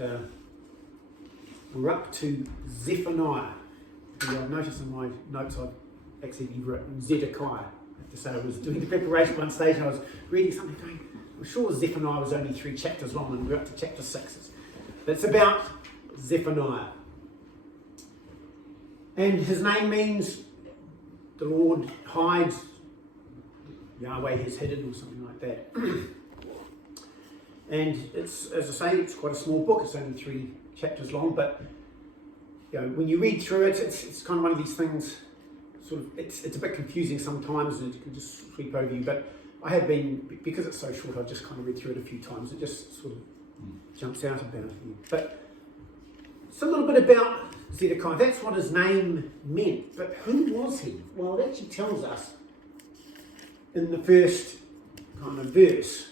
and we're up to Zephaniah. I've noticed in my notes I've actually written Zedekiah. I have to say, I was doing the preparation one stage and I was reading something going, I'm sure Zephaniah was only 3 chapters long, and we're up to chapter 6. But it's about Zephaniah. And his name means the Lord hides, Yahweh has hidden, or something like that. And it's, as I say, it's quite a small book. It's only 3 chapters long, but when you read through it, it's kind of one of these things. Sort of, it's a bit confusing sometimes, and it can just sweep over you. But I have been, because it's so short, I've just kind of read through it a few times. It just sort of jumps out about it. But it's a little bit about Zedekiah. That's what his name meant. But who was he? Well, it actually tells us in the first kind of verse.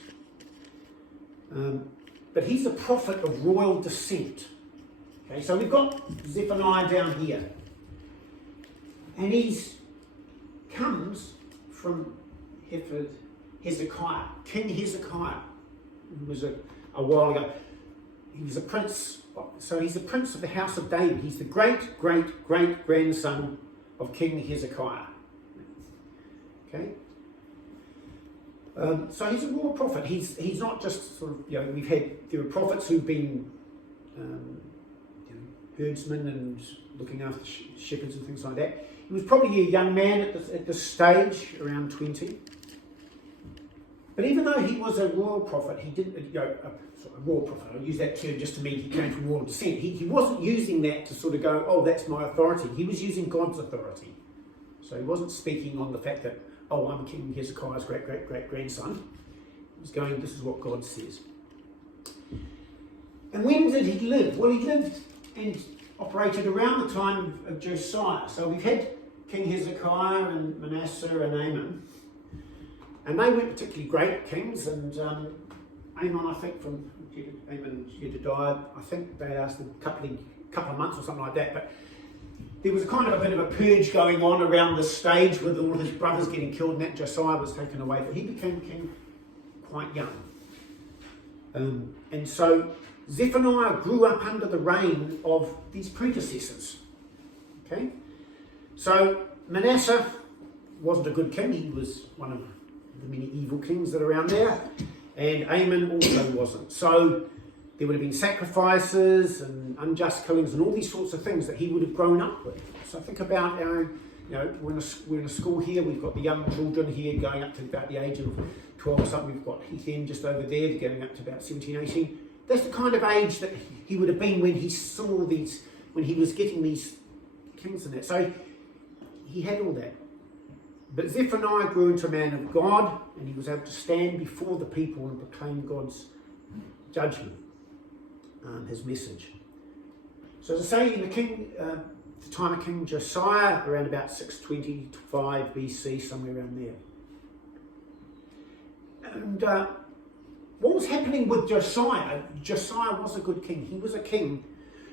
But he's a prophet of royal descent. Okay, so we've got Zephaniah down here. And he comes from Hezekiah, King Hezekiah, who was a while ago. He was a prince, so he's a prince of the house of David. He's the great-great-great-grandson of King Hezekiah. Okay? So he's a royal prophet. He's not just sort of, there are prophets who've been herdsmen and looking after shepherds and things like that. He was probably a young man at this stage, around 20. But even though he was a royal prophet, he didn't, a royal prophet, I'll use that term just to mean he came from royal descent. He wasn't using that to sort of go, oh, that's my authority. He was using God's authority. So he wasn't speaking on the fact that, oh, I'm King Hezekiah's great-great-great-grandson. He was going, this is what God says. And when did he live? Well, he lived and operated around the time of Josiah. So we've had King Hezekiah and Manasseh and Amon. And they weren't particularly great kings. And Amon, I think, from Amon Jedediah, I think they lasted a couple of months or something like that. But there was kind of a bit of a purge going on around this stage with all his brothers getting killed, and that Josiah was taken away. But he became king quite young. And so Zephaniah grew up under the reign of these predecessors. Okay? So Manasseh wasn't a good king. He was one of the many evil kings that are around there. And Amon also wasn't. So there would have been sacrifices and unjust killings and all these sorts of things that he would have grown up with. So think about we're in a school here. We've got the young children here going up to about the age of 12 or something. We've got Heath just over there. They're going up to about 17, 18. That's the kind of age that he would have been when he saw these, when he was getting these kings and that. So he had all that. But Zephaniah grew into a man of God, and he was able to stand before the people and proclaim God's judgment, his message. So as I say, in the time of King Josiah, around about 625 BC, somewhere around there. And what was happening with Josiah? Josiah was a good king. He was a king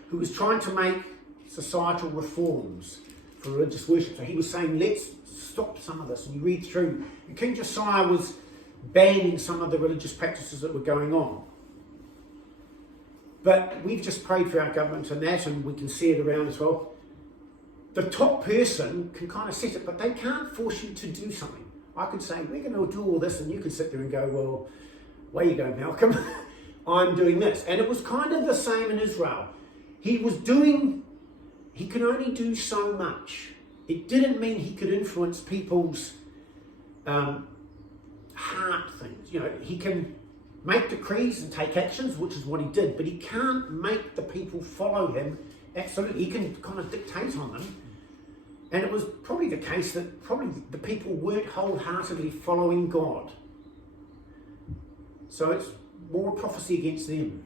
who was trying to make societal reforms for religious worship. So he was saying, let's stop some of this. And you read through, and King Josiah was banning some of the religious practices that were going on. But we've just prayed for our government and that, and we can see it around as well. The top person can kind of set it, but they can't force you to do something. I could say, we're going to do all this, and you could sit there and go, well, way you go, Malcolm. I'm doing this. And it was kind of the same in Israel. He could only do so much. It didn't mean he could influence people's heart things. He can make decrees and take actions, which is what he did, but he can't make the people follow him. Absolutely. He can kind of dictate on them. And it was probably the case that probably the people weren't wholeheartedly following God. So it's more prophecy against them.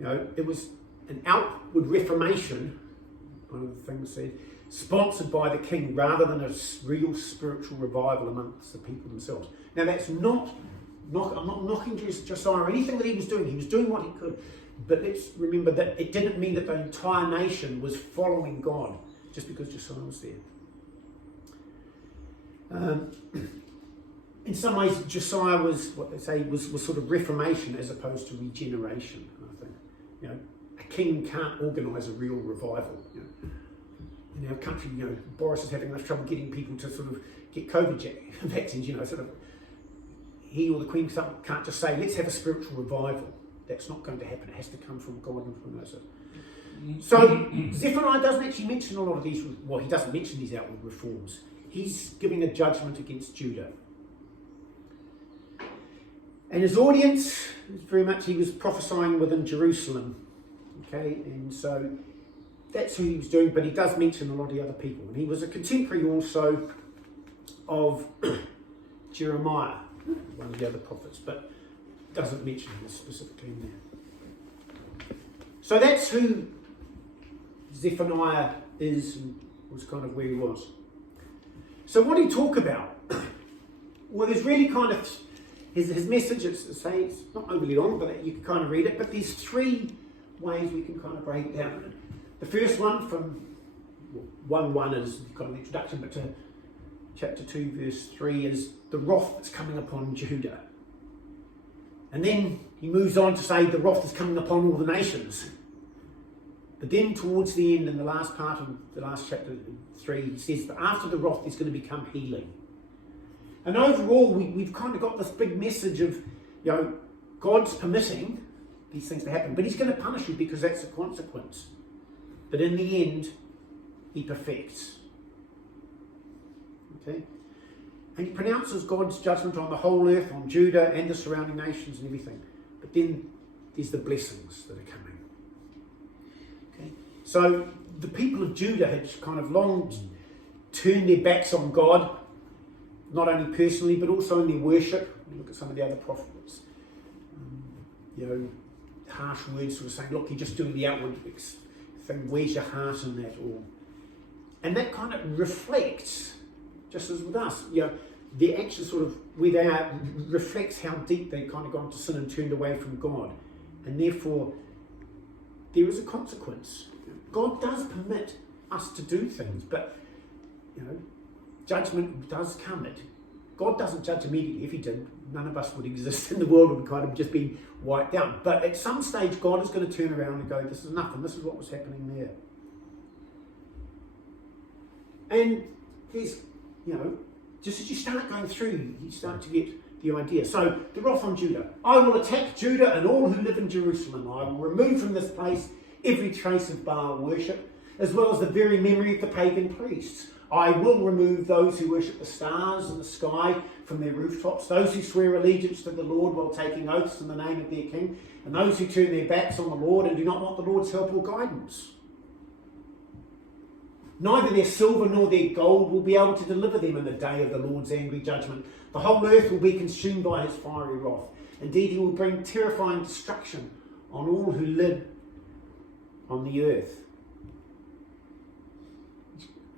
It was an outward reformation, one of the things said, sponsored by the king rather than a real spiritual revival amongst the people themselves. Now that's I'm not knocking Josiah or anything that he was doing. He was doing what he could. But let's remember that it didn't mean that the entire nation was following God just because Josiah was there. In some ways, Josiah was what they say was sort of reformation as opposed to regeneration, I think. You know, a king can't organise a real revival. You know. In our country, you know, Boris is having enough trouble getting people to sort of get COVID vaccines, you know, sort of. He or the Queen can't just say, let's have a spiritual revival. That's not going to happen. It has to come from God and from us. So Zephaniah doesn't actually mention a lot of these, well, he doesn't mention these outward reforms. He's giving a judgment against Judah. And his audience is very much, he was prophesying within Jerusalem. Okay, and so that's who he was doing, but he does mention a lot of the other people. And he was a contemporary also of Jeremiah, one of the other prophets, but doesn't mention him specifically in there. So that's who Zephaniah is and was kind of where he was. So what did he talk about? Well, there's really kind of his message, it's not overly long, but you can kind of read it, but there's three ways we can kind of break it down. The first one from 1:1 is kind of the introduction, but to chapter 2 verse 3 is the wrath that's coming upon Judah. And then he moves on to say the wrath is coming upon all the nations. But then towards the end, in the last part of the last chapter 3, he says that after the wrath there's going to become healing. And overall we've kind of got this big message of, you know, God's permitting these things to happen, but he's going to punish you because that's a consequence. But in the end, he perfects. Okay? And he pronounces God's judgment on the whole earth, on Judah and the surrounding nations and everything. But then there's the blessings that are coming. Okay? So the people of Judah had kind of long turned their backs on God, not only personally, but also in their worship. Look at some of the other prophets. You know, harsh words sort of saying, look, you're just doing the outward thing, where's your heart in that all? And that kind of reflects, just as with us, you know, their actions sort of, where they are, reflects how deep they've kind of gone to sin and turned away from God. And therefore, there is a consequence. God does permit us to do things, but, you know, judgment does come. God doesn't judge immediately. If he did, none of us would exist in the world, would kind of just be wiped out. But at some stage, God is going to turn around and go, this is enough, and this is what was happening there. And there's, you know, just as you start going through, you start to get the idea. So, the wrath on Judah. I will attack Judah and all who live in Jerusalem. I will remove from this place every trace of Baal worship, as well as the very memory of the pagan priests. I will remove those who worship the stars and the sky from their rooftops, those who swear allegiance to the Lord while taking oaths in the name of their king, and those who turn their backs on the Lord and do not want the Lord's help or guidance. Neither their silver nor their gold will be able to deliver them in the day of the Lord's angry judgment. The whole earth will be consumed by his fiery wrath. Indeed, he will bring terrifying destruction on all who live on the earth.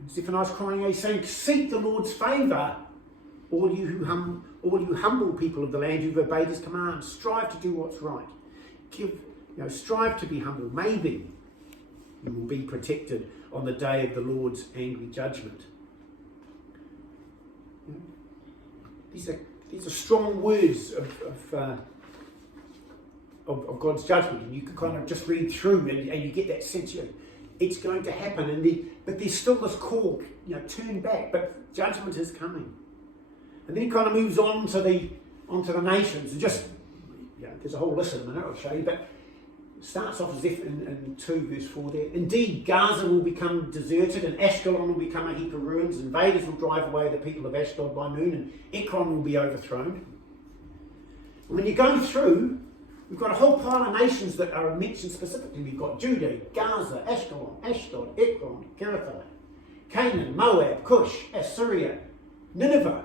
Zephaniah's crying, he's saying, seek the Lord's favour, all you humble people of the land who've obeyed his commands. Strive to do what's right. Strive to be humble. Maybe you will be protected on the day of the Lord's angry judgment. These are strong words of God's judgment, and you can kind of just read through and you get that sense, you know, it's going to happen, but there's still this call, you know, turn back, but judgment is coming. And then he kind of moves on to the nations, and just, you know, there's a whole list in a minute I'll show you, but it starts off as if in 2 verse 4 there. Indeed, Gaza will become deserted, and Ashkelon will become a heap of ruins. Invaders will drive away the people of Ashdod by noon, and Ekron will be overthrown. And when you go through, we've got a whole pile of nations that are mentioned specifically. We've got Judah, Gaza, Ashkelon, Ashdod, Ekron, Keretha, Canaan, Moab, Cush, Assyria, Nineveh.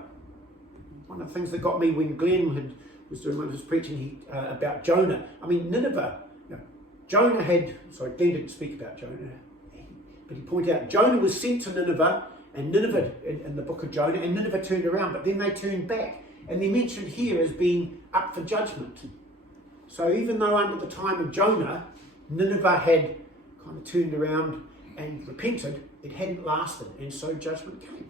One of the things that got me when Glenn was doing one of his preaching about Jonah. I mean, Nineveh, you know, Glenn didn't speak about Jonah, but he pointed out Jonah was sent to Nineveh, and Nineveh, in the book of Jonah, and Nineveh turned around, but then they turned back. And they're mentioned here as being up for judgment. So even though under the time of Jonah, Nineveh had kind of turned around and repented, it hadn't lasted, and so judgment came.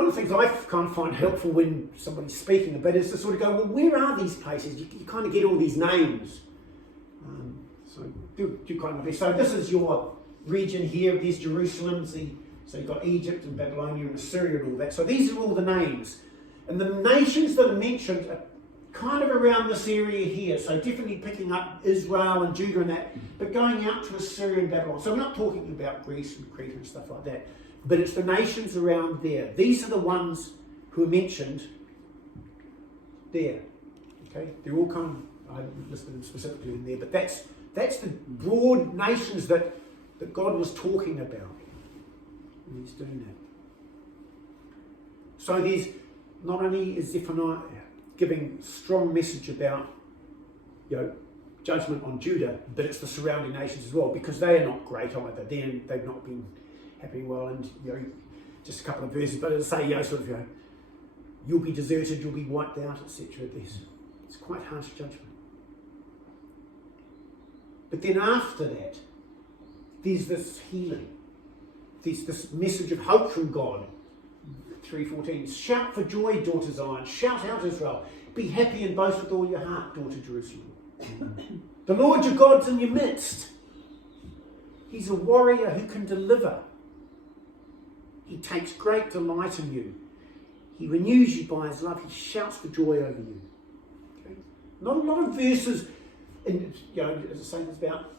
one of the things I kind of find helpful when somebody's speaking a bit is to sort of go, well, where are these places? You kind of get all these names. So do kind of this. So this is your region here. There's Jerusalem. So you've got Egypt and Babylonia and Assyria and all that. So these are all the names. And the nations that are mentioned are kind of around this area here. So definitely picking up Israel and Judah and that, but going out to Assyria and Babylon. So we're not talking about Greece and Crete and stuff like that, but it's the nations around there. These are the ones who are mentioned there. Okay, they're all kind of, I haven't listed them specifically in there, but that's the broad nations that God was talking about. And he's doing that. So there's not only is Zephaniah giving strong message about, judgment on Judah, but it's the surrounding nations as well, because they are not great either. They've not been happening well, and just a couple of verses, but it'll say, you'll be deserted, you'll be wiped out, etc. It's quite harsh judgment. But then after that, there's this healing. There's this message of hope from God. 3:14, shout for joy, daughter Zion. Shout out, Israel. Be happy and boast with all your heart, daughter Jerusalem. The Lord your God's in your midst. He's a warrior who can deliver. He takes great delight in you. He renews you by his love. He shouts for joy over you. Okay? Not a lot of verses, and as I say, there's about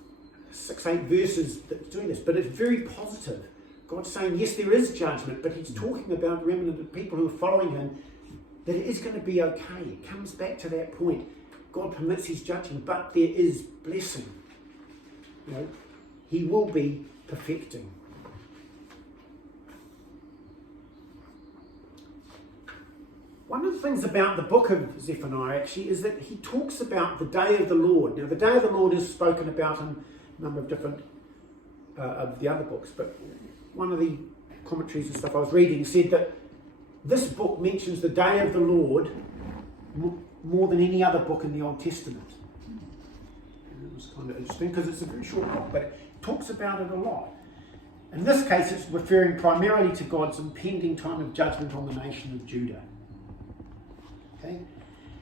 6-8 verses that do this, but it's very positive. God's saying, yes, there is judgment, but he's talking about remnant of people who are following him, that it is going to be okay. It comes back to that point. God permits his judgment, but there is blessing. He will be perfecting. One of the things about the book of Zephaniah actually is that he talks about the day of the Lord. Now, the day of the Lord is spoken about in a number of different of the other books, but one of the commentaries and stuff I was reading said that this book mentions the day of the Lord more than any other book in the Old Testament. And it was kind of interesting because it's a very short book, but it talks about it a lot. In this case, it's referring primarily to God's impending time of judgment on the nation of Judah. Okay?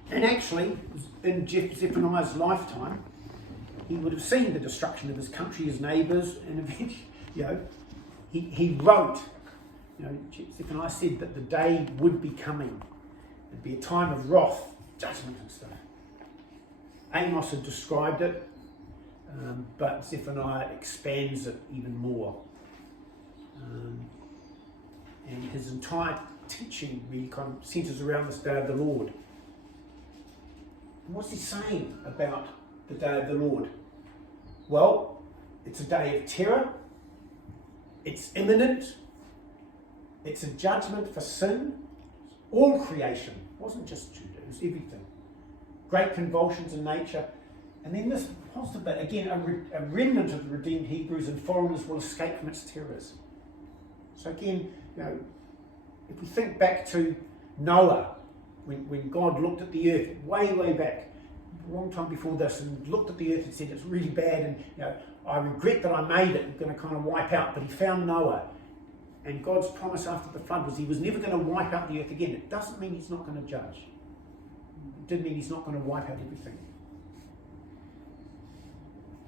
And actually, in Zephaniah's lifetime, he would have seen the destruction of his country, his neighbours, and eventually, he wrote, Zephaniah said that the day would be coming. It'd be a time of wrath, judgment and stuff. Amos had described it, but Zephaniah expands it even more. And his entire teaching really kind of centres around this day of the Lord. And what's he saying about the day of the Lord? Well, it's a day of terror. It's imminent. It's a judgment for sin. All creation. It wasn't just Judah, it was everything. Great convulsions in nature. And then this positive bit, again, a remnant of the redeemed Hebrews and foreigners will escape from its terrors. So again, if we think back to Noah, when God looked at the earth way, way back, a long time before this, and looked at the earth and said it's really bad, and I regret that I made it, I'm going to kind of wipe out. But he found Noah, and God's promise after the flood was he was never going to wipe out the earth again. It doesn't mean he's not going to judge. It did mean he's not going to wipe out everything.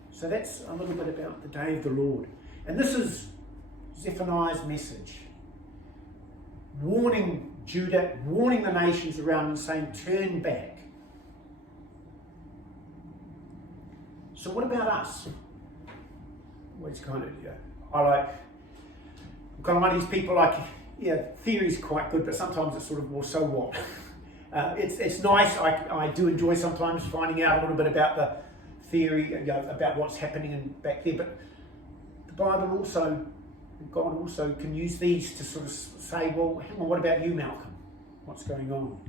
So that's a little bit about the day of the Lord. And this is Zephaniah's message. Warning Judah, warning the nations around and saying, turn back. So what about us? Well, it's kind of, I'm kind of one of these people theory's quite good, but sometimes it's sort of, well, so what? It's nice. I do enjoy sometimes finding out a little bit about the theory, about what's happening back there, but the Bible also, God also can use these to sort of say, well, hang on, what about you, Malcolm? What's going on?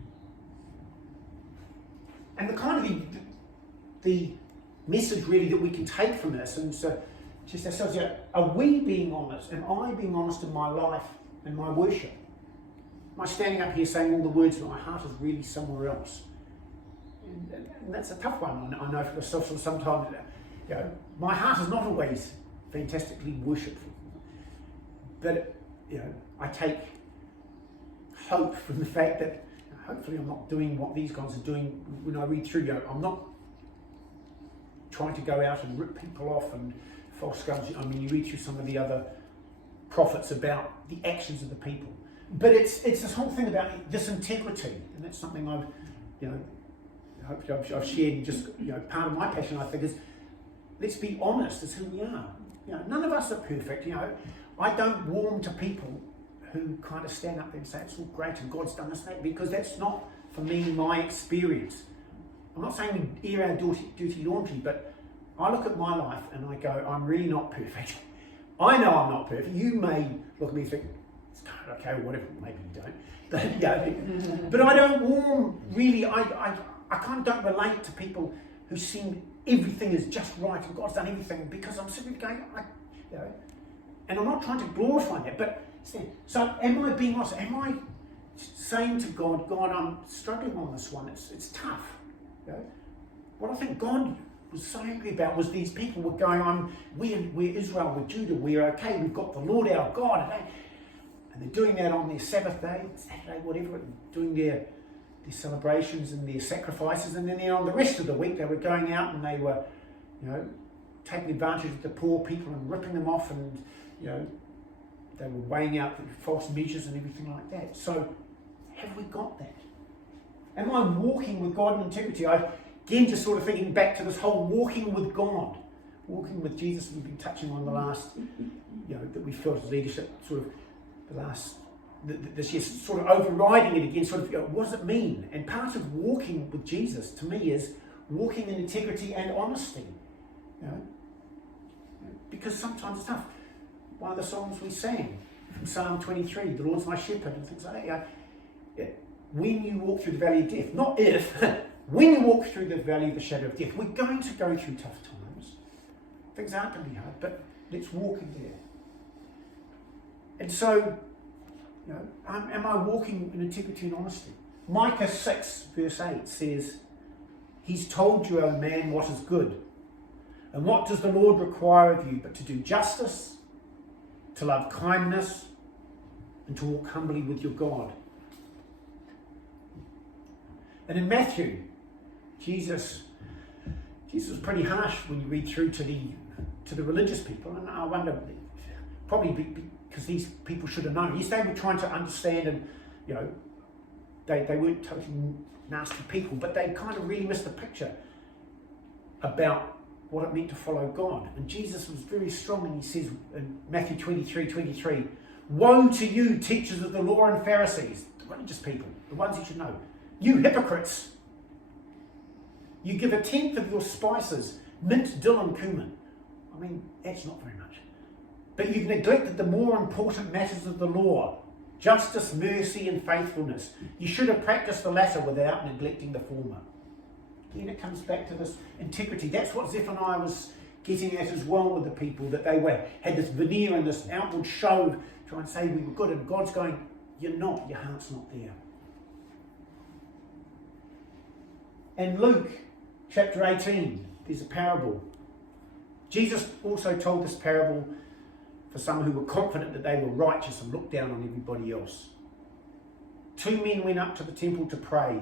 And the kind of the message really that we can take from this, and so just ourselves, are we being honest? Am I being honest in my life and my worship? Am I standing up here saying all the words, but my heart is really somewhere else? And that's a tough one. I know for myself, so sometimes, my heart is not always fantastically worshipful. But, I take hope from the fact that hopefully I'm not doing what these guys are doing when I read through. I'm not trying to go out and rip people off and false gods. I mean, you read through some of the other prophets about the actions of the people. But it's this whole thing about this integrity, and that's something I've, hopefully I've shared. Just part of my passion, I think, is let's be honest as who we are. None of us are perfect. I don't warm to people who kind of stand up there and say it's all great and God's done this and that, because that's not, for me, my experience. I'm not saying we air our dirty laundry, but I look at my life and I go, I'm really not perfect. I know I'm not perfect. You may look at me and think, it's kind of okay, or whatever, maybe you don't. But I don't warm, really, I kind of don't relate to people who seem everything is just right and God's done everything, because I'm sitting there going, and I'm not trying to glorify that, but so am I being honest? Am I saying to God, I'm struggling on this one, it's tough. What I think God was so angry about was these people were going, we're Israel, we're Judah, we're okay, we've got the Lord our God, and they're doing that on their Sabbath day, Saturday, whatever, doing their celebrations and their sacrifices, and then on the rest of the week they were going out and they were, taking advantage of the poor people and ripping them off, and they were weighing out false measures and everything like that. So, have we got that? Am I walking with God in integrity? Again, just sort of thinking back to this whole walking with God, walking with Jesus we've been touching on the last, that we felt as leadership, sort of this year, sort of overriding it again, sort of, what does it mean? And part of walking with Jesus, to me, is walking in integrity and honesty. Because sometimes it's tough. One of the songs we sang from Psalm 23, the Lord's my shepherd, and things like that. When you walk through the valley of death, not if, when you walk through the valley of the shadow of death, we're going to go through tough times. Things aren't going to be hard, but let's walk in there. And so, am I walking in integrity and honesty? Micah 6 verse 8 says, He's told you, O man, what is good. And what does the Lord require of you but to do justice, to love kindness, and to walk humbly with your God? And in Matthew, Jesus was pretty harsh when you read through to the religious people, and I wonder, probably because these people should have known. Yes, they were trying to understand, and they weren't totally nasty people, but they kind of really missed the picture about what it meant to follow God. And Jesus was very strong, and he says in Matthew 23:23, woe to you, teachers of the law and Pharisees, the religious people, the ones you should know, you hypocrites! You give 1/10 of your spices, mint, dill and cumin. I mean, that's not very much. But you've neglected the more important matters of the law, justice, mercy and faithfulness. You should have practiced the latter without neglecting the former. Again, it comes back to this integrity. That's what Zephaniah was getting at as well with the people, that they had this veneer and this outward show, trying to say we were good, and God's going, you're not, your heart's not there. In Luke chapter 18, there's a parable. Jesus also told this parable for some who were confident that they were righteous and looked down on everybody else. 2 men went up to the temple to pray,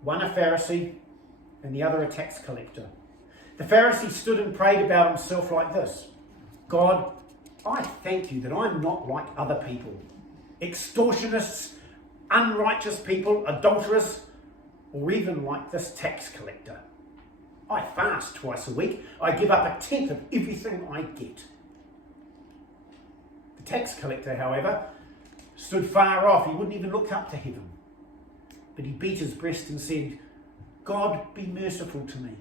one a Pharisee and the other a tax collector. The Pharisee stood and prayed about himself like this: God, I thank you that I'm not like other people, extortionists, unrighteous people, adulterers, or even like this tax collector. I fast twice a week. I give up 1/10 of everything I get. The tax collector, however, stood far off. He wouldn't even look up to heaven. But he beat his breast and said, God, be merciful to me,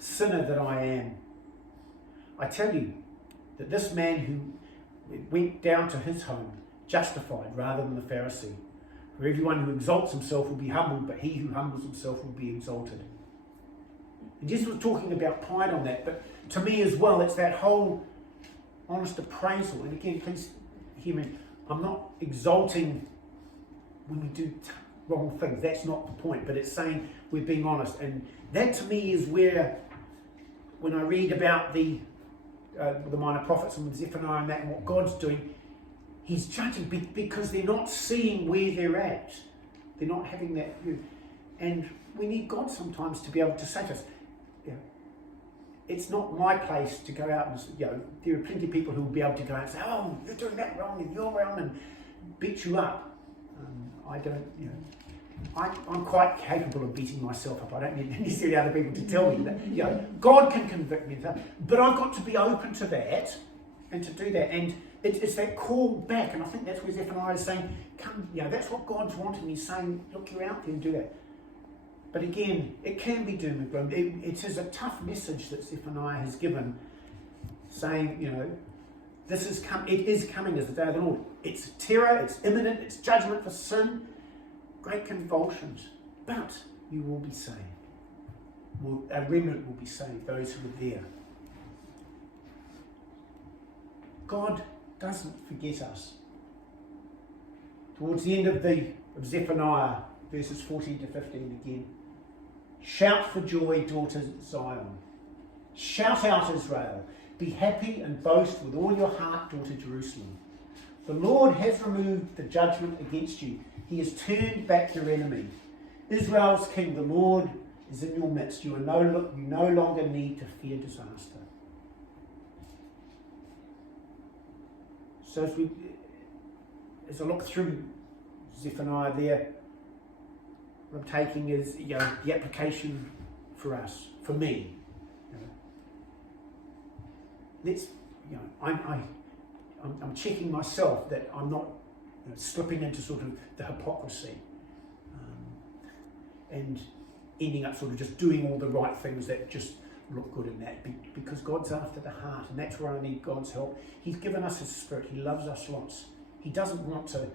sinner that I am. I tell you that this man who went down to his home justified rather than the Pharisee. For everyone who exalts himself will be humbled, but he who humbles himself will be exalted. And Jesus was talking about pride on that, but to me as well, it's that whole honest appraisal. And again, please hear me, I'm not exalting when we do wrong things. That's not the point, but it's saying we're being honest. And that to me is where, when I read about the minor prophets and with Zephaniah and that and what God's doing, He's judging because they're not seeing where they're at. They're not having that view. And we need God sometimes to be able to say to us, it's not my place to go out and, there are plenty of people who will be able to go out and say, oh, you're doing that wrong and you're wrong, and beat you up. I don't, I'm quite capable of beating myself up. I don't need necessarily other people to tell me that. God can convict me of that. But I've got to be open to that and to do that. And it's that call back. And I think that's where Zephaniah is saying, come, that's what God's wanting. He's saying, look, you're out there and do that. But again, it can be doom and gloom. It is a tough message that Zephaniah has given, saying, it is coming as the day of the Lord. It's terror, it's imminent, it's judgment for sin, great convulsions. But you will be saved. A remnant will be saved, those who are there. God doesn't forget us. Towards the end of Zephaniah, verses 14 to 15 again. Shout for joy, daughter Zion. Shout out, Israel. Be happy and boast with all your heart, daughter Jerusalem. The Lord has removed the judgment against you. He has turned back your enemy. Israel's king, the Lord, is in your midst. You no longer need to fear disaster. So as I look through Zephaniah there, what I'm taking is the application for us, for me. I'm checking myself that I'm not slipping into sort of the hypocrisy and ending up sort of just doing all the right things that just look good in that, because God's after the heart, and that's where I need God's help. He's given us His Spirit. He loves us lots. He doesn't want to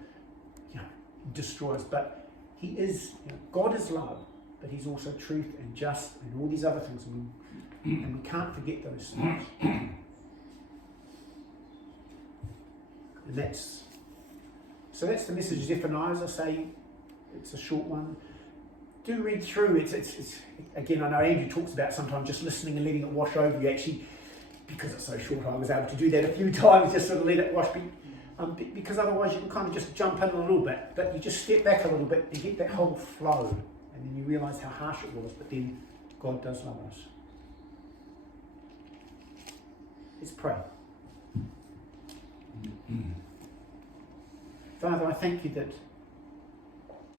destroy us, but He is, God is love, but He's also truth and just and all these other things, and we can't forget those things. And that's the message of Zephaniah. As I say, it's a short one. Do read through. It's again, I know Andrew talks about sometimes just listening and letting it wash over you. Actually, because it's so short, I was able to do that a few times, just sort of let it wash me. Because otherwise you can kind of just jump in a little bit, but you just step back a little bit to get that whole flow, and then you realise how harsh it was, but then God does love us. Let's pray. Father, I thank you that